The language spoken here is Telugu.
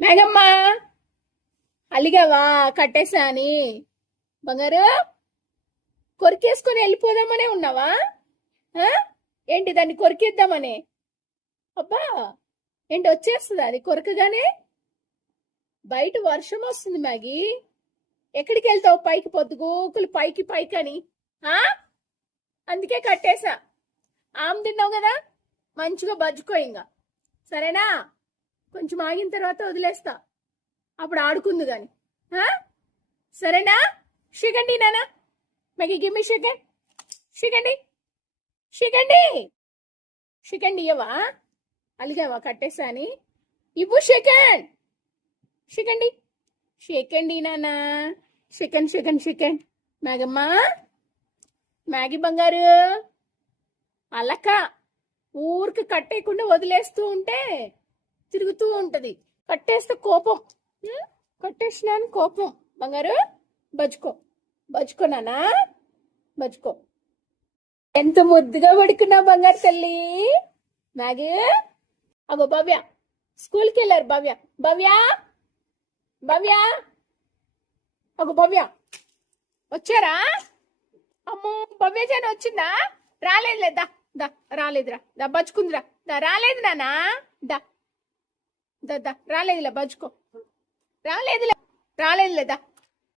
మేఘమ్మా, అలిగావా కట్టేసా అని? బంగారు, కొరికేసుకొని వెళ్ళిపోదామనే ఉన్నావా? ఆ? ఏంటి దాన్ని కొరికేద్దామనే? అబ్బా, ఏంటి వచ్చేస్తుంది అది కొరకగానే? బయట వర్షం వస్తుంది మ్యాగీ. ఎక్కడికి వెళ్తావు పైకి పొద్దుగూకులు పైకి పైకి అని? ఆ? అందుకే కట్టేసా. ఆమె తిన్నావు కదా, మంచిగా బజ్జుకో ఇంకా. సరేనా? కొంచెం ఆగిన తర్వాత వదిలేస్తా, అప్పుడు ఆడుకుంది గాని. ఆ? సరేనా? షికండి నానా, మ్యాగీ గివ్ మీ షికండ్. షికండి, షికండి, షికండి ఇవ్వవా? అలిగావా కట్టేసా అని? ఇవ్వు షికండ్. షికండి, షికండి నానా. షికండ్ షికండ్ షికండ్. మ్యాగమ్మా, మ్యాగీ బంగారు, అలక ఊరికి కట్టేయకుండా వదిలేస్తూ ఉంటే తిరుగుతూ ఉంటది. కట్టేస్తే కోపం. కట్టేసినాను కోపం. బంగారు, బజ్జుకో, బజ్జుకో నానా, బజ్జుకో. ఎంత ముద్దుగా పడుకున్నావు బంగారు తల్లి. మ్యాగీ, అగో భవ్య, స్కూల్కి వెళ్ళారు. భవ్య, భవ్య, భవ్య, అగో భవ్య వచ్చారా? అమ్మో, భవ్య జాన వచ్చిందా? రాలేదులే, దా దా, రాలేదురా, దా బజ్జుకుందిరా, దా రాలేదు నానా, దా దా దా, రాలేదులే బజ్జుకో, రాలేదులే, రాలేదులే, దా